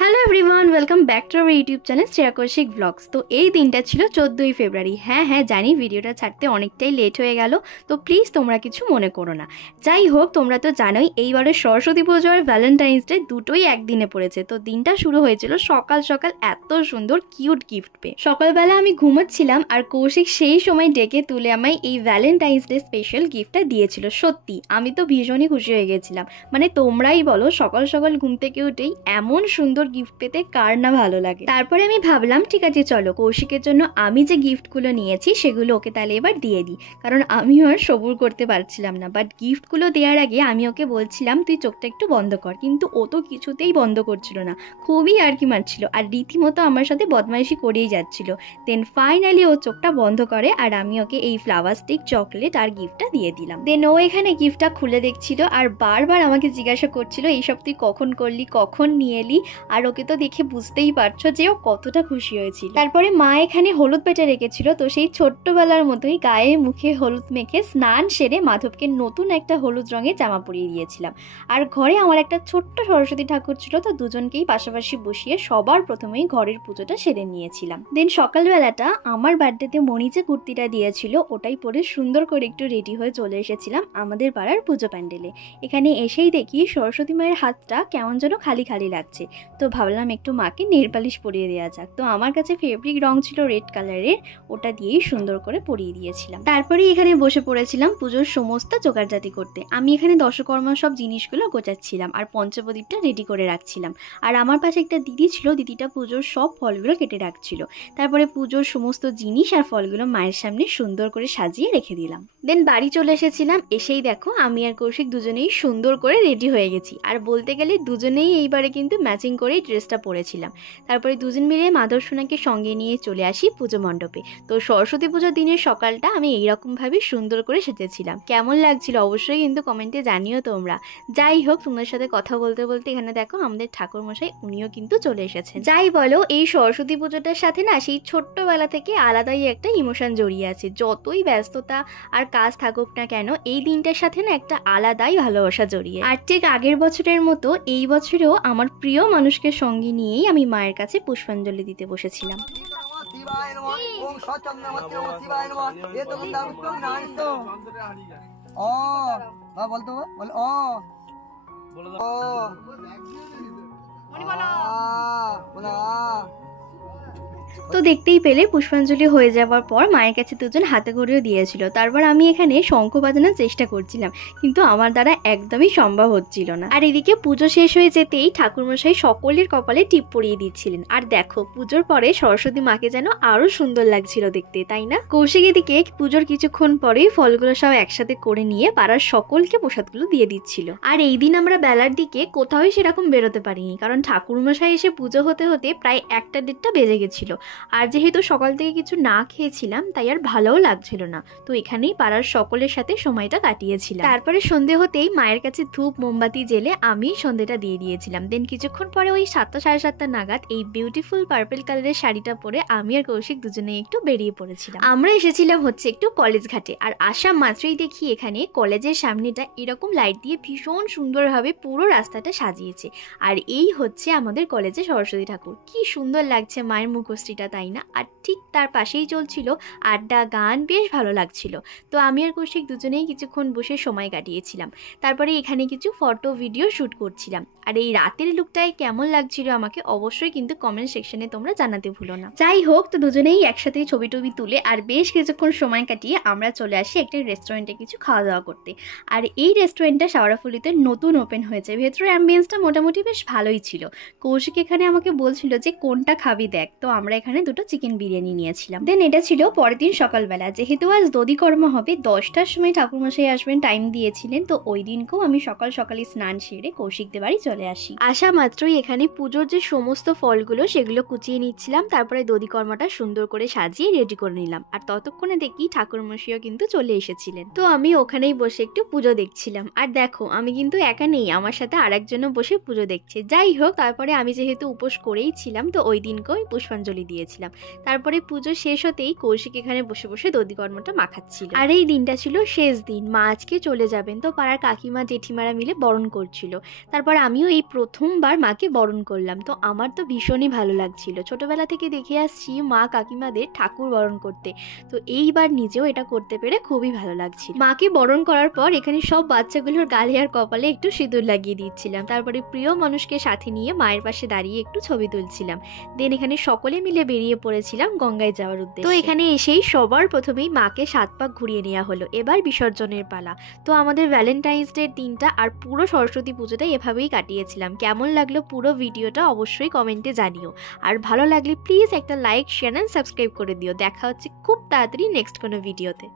Hello everyone, welcome back to our YouTube channel Shreya Kaushik vlogs. তো এই দিনটা ছিল 14ই ফেব্রুয়ারি। হ্যাঁ জানি ভিডিওটা ছাড়তে অনেকটাই লেট হয়ে গেল, তো প্লিজ তোমরা কিছু মনে করো না। যাই হোক, তোমরা তো জানোই এইবারে সরস্বতী পুজো আর ভ্যালেন্টাইন্স ডে দুটোই একদিনে পড়েছে। তো দিনটা শুরু হয়েছিল সকাল সকাল এত সুন্দর কিউট গিফট পেয়ে। সকালবেলা আমি ঘুমাচ্ছিলাম আর কৌশিক সেই সময় ডেকে তুলে আমায় এই ভ্যালেন্টাইন্স ডে স্পেশাল গিফটটা দিয়েছিল। সত্যি আমি তো ভীষণই খুশি হয়ে গেছিলাম। মানে তোমরাই বলো, সকাল সকাল ঘুম থেকে উঠেই এমন সুন্দর গিফট পেতে কার না ভালো লাগে। তারপরে আমি ভাবলাম ঠিক আছে চলো, কৌশিকের জন্য আমি যে গিফটগুলো নিয়েছি সেগুলো ওকে তাহলে এবার দিয়ে দিই, কারণ আমিও আর সবুর করতে পারছিলাম না। বাট গিফটগুলো দেওয়ার আগে আমি ওকে বলছিলাম তুই চোখটা একটু বন্ধ কর, কিন্তু ও তো কিছুতেই বন্ধ করছিল না, খুবই আর কি মারছিল আর রীতিমতো আমার সাথে বদমাইশি করেই যাচ্ছিল। দেন ফাইনালি ও চোখটা বন্ধ করে আর আমি ওকে এই ফ্লাওয়ার স্টিক, চকলেট আর গিফটটা দিয়ে দিলাম। দেন ও এখানে গিফটটা খুলে দেখছিল আর বারবার আমাকে জিজ্ঞাসা করছিল এইসব তুই কখন করলি, কখন নিয়ে এলি। আর ওকে তো দেখে বুঝতেই পারছো যে ও কতটা খুশি হয়েছিল। তারপরে মা এখানে হলুদ বেটে রেখেছিল, তো সেই ছোট্টবেলার মতোই গায়ে মুখে হলুদ মেখে স্নান সেরে মাধবকে নতুন একটা হলুদ রঙের জামা পরিয়ে দিয়েছিলাম। আর ঘরে আমার একটা ছোট্ট সরস্বতী ঠাকুর ছিল, তো দুজনকেই পাশাপাশি বসিয়ে সবার প্রথমেই ঘরের পুজোটা সেরে নিয়েছিলাম। দেন সকালবেলাটা আমার বার্থডেতে মণি যে কুর্তিটা দিয়েছিল ওটাই পরে সুন্দর করে একটু রেডি হয়ে চলে এসেছিলাম আমাদের পাড়ার পুজো প্যান্ডেলে। এখানে এসেই দেখি সরস্বতী মায়ের হাতটা কেমন যেন খালি খালি লাগছে, তো ভাবলাম একটু মাকে নেল পালিশ পরিয়ে দেওয়া যাক। তো আমার কাছে ফেব্রিক রং ছিল রেড কালারের, ওটা দিয়েই সুন্দর করে পরিয়ে দিয়েছিলাম। তারপরে এখানে বসে পড়েছিলাম পুজোর সমস্ত জোগাড়জাতি করতে। আমি এখানে দশকর্মা সব জিনিসগুলো গোছাচ্ছিলাম আর পঞ্চপ্রদীপটা রেডি করে রাখছিলাম। আর আমার পাশে একটা দিদি ছিল, দিদিটা পুজোর সব ফলগুলো কেটে রাখছিল। তারপরে পুজোর সমস্ত জিনিস আর ফলগুলো মায়ের সামনে সুন্দর করে সাজিয়ে রেখে দিলাম। দেন বাড়ি চলে এসেছিলাম। এসেই দেখো আমি আর কৌশিক দুজনেই সুন্দর করে রেডি হয়ে গেছি। আর বলতে গেলে দুজনেই এইবারে কিন্তু ম্যাচিং করেই ড্রেসটা পরেছিলাম। তারপরে দুজন মিলে মাদর্শনাকে সঙ্গে নিয়ে চলে আসি পুজো মণ্ডপে। তো সরস্বতী পুজোর দিনের সকালটা আমি এইরকমভাবে সুন্দর করে সেজেছিলাম। কেমন লাগছিল অবশ্যই কিন্তু কমেন্টে জানিও তোমরা। যাই হোক, তোমাদের সাথে কথা বলতে বলতে এখানে দেখো আমাদের ঠাকুরমশাই উনিও কিন্তু চলে এসেছেন। যাই বলো, এই সরস্বতী পুজোটার সাথে না সেই ছোট্টবেলা থেকে আলাদাই একটা ইমোশন জড়িয়ে আছে। যতই ব্যস্ততা আর কাজ থাকুক না কেন, এই দিনটার সাথে না একটা আলাদাই ভালোবাসা জড়িয়ে। আর ঠিক আগের বছরের মতো এই বছরেও আমার প্রিয় মানুষকে সঙ্গে নিয়েই আমি মায়ের কাছে পুষ্পাঞ্জলি দিতে বসেছিলাম। তো দেখতেই পেলে পুষ্পাঞ্জলি হয়ে যাওয়ার পর মায়ের কাছে দুজন হাতে করেও দিয়েছিল। তারপর আমি এখানে শঙ্খ বাজানোর চেষ্টা করছিলাম, কিন্তু আমার দ্বারা একদমই সম্ভব হচ্ছিল না। আর এদিকে পুজো শেষ হয়ে যেতেই ঠাকুরমশাই সকলের কপালে টিপ পরিয়ে দিচ্ছিলেন। আর দেখো, পুজোর পরে সরস্বতী মাকে যেন আরো সুন্দর লাগছিল দেখতে, তাই না? কৌশিক এদিকে পুজোর কিছুক্ষণ পরেই ফলগুলো সব একসাথে করে নিয়ে পাড়ার সকলকে প্রসাদগুলো দিয়ে দিচ্ছিল। আর এই দিন আমরা বেলার দিকে কোথাও সেরকম বেরোতে পারিনি, কারণ ঠাকুরমশাই এসে পুজো হতে হতে প্রায় 1টা-1:30 বেজে গেছিল। আর যেহেতু সকাল থেকে কিছু না খেয়েছিলাম তাই আর ভালোও লাগছিল না, তো এখানেই পাড়ার সকলের সাথে সময়টা কাটিয়েছিলাম। তারপরে সন্ধে হতেই মায়ের কাছে ধূপ মোমবাতি জেলে আমি সন্ধেটা দিয়ে দিয়েছিলাম। দেন কিছুক্ষণ পরে ওই 7টা সাড়ে 7টা নাগাদ এই বিউটিফুল পার্পল কালারের শাড়িটা পরে আমি আর কৌশিক দুজনেই একটু বেরিয়ে পড়েছিলাম। আমরা এসেছিলাম হচ্ছে একটু কলেজ ঘাটে। আর আসা মাত্রই দেখি এখানে কলেজের সামনেটা এরকম লাইট দিয়ে ভীষণ সুন্দরভাবে পুরো রাস্তাটা সাজিয়েছে। আর এই হচ্ছে আমাদের কলেজে সরস্বতী ঠাকুর। কি সুন্দর লাগছে মায়ের মুখশ্রীটা, তাই না? আর ঠিক তার পাশেই চলছিল আড্ডা, গান, বেশ ভালো লাগছিল। তো আমি আর কৌশিক দুজনেই কিছুক্ষণ বসে সময় কাটিয়েছিলাম। তারপরে এখানে কিছু ফটো ভিডিও শ্যুট করছিলাম। আর এই রাতের লুকটায় কেমন লাগছিল আমাকে অবশ্যই কিন্তু কমেন্ট সেকশনে তোমরা জানাতে ভুলো না। যাই হোক, তো দুজনেই একসাথে ছবি টবি তুলে আর বেশ কিছুক্ষণ সময় কাটিয়ে আমরা চলে আসি একটা রেস্টুরেন্টে কিছু খাওয়া দাওয়া করতে। আর এই রেস্টুরেন্টটা শেওড়াফুলিতে নতুন ওপেন হয়েছে। ভেতরের অ্যাম্বিয়েন্সটা মোটামুটি বেশ ভালোই ছিল। কৌশিক এখানে আমাকে বলছিল যে কোনটা খাবি দেখ, তো আমরা এখানে দুটো চিকেন বিরিয়ানি নিয়েছিলাম। দেন এটা ছিল পরের দিন সকালবেলা। যেহেতু আজ দধিকর্ম হবে, 10টার সময় ঠাকুরমশাই আসবেন টাইম দিয়েছিলেন, তো ওই দিনকেও আমি সকাল সকালই স্নান সেরে কৌশিকদের বাড়ি চলে আসি। আসা মাত্রই এখানে পুজোর যে সমস্ত ফলগুলো সেগুলো কুচিয়ে নিচ্ছিলাম। তারপরে দধিকর্মটা সুন্দর করে সাজিয়ে রেডি করে নিলাম। আর ততক্ষণে দেখি ঠাকুরমশাইও কিন্তু চলে এসেছিলেন। তো আমি ওখানেই বসে একটু পুজো দেখছিলাম। আর দেখো, আমি কিন্তু একা নেই, আমার সাথে আরেকজনও বসে পুজো দেখছে। যাই হোক, তারপরে আমি যেহেতু উপোস করেই ছিলাম, তো ওই দিনকেও পুষ্পাঞ্জলি দিয়েছি। করেছিলাম। তারপরে পুজো শেষ হতেই কৌশিক এখানে বসে বসে দধিকর্মটা মাখাচ্ছিল। আর এই দিনটা ছিল শেষ দিন, মা আজকে চলে যাবেন, তো পাড়ার কাকিমা জেঠিমারা মিলে বরণ করছিল। তারপর আমিও এই প্রথমবার মাকে বরণ করলাম, তো আমার তো ভীষণই ভালো লাগছিল। ছোটবেলা থেকে দেখে আসছি মা কাকিমাদের ঠাকুর বরণ করতে, তো এইবার নিজেও এটা করতে পেরে খুবই ভালো লাগছিল। মাকে বরণ করার পর এখানে সব বাচ্চাগুলোর গালে আর কপালে একটু সিঁদুর লাগিয়ে দিচ্ছিলাম। তারপরে প্রিয় মানুষকে সাথে নিয়ে মায়ের পাশে দাঁড়িয়ে একটু ছবি তুলছিলাম। দেন এখানে সকলে মিলে বেরিয়ে পড়েছিলাম গঙ্গায় যাওয়ার উদ্দেশ্যে। তো এখানে এসেই সবার প্রথমেই মাকে 7 পাক ঘুরিয়ে নেওয়া হলো। এবার বিসর্জনের পালা। তো আমাদের ভ্যালেন্টাইন্স ডের দিনটা আর পুরো সরস্বতী পুজোটা এভাবেই কাটিয়েছিলাম। কেমন লাগলো পুরো ভিডিওটা অবশ্যই কমেন্টে জানিও। আর ভালো লাগলে প্লিজ একটা লাইক, শেয়ার এন্ড সাবস্ক্রাইব করে দিও। দেখা হচ্ছে খুব তাড়াতাড়ি নেক্সট কোনো ভিডিওতে।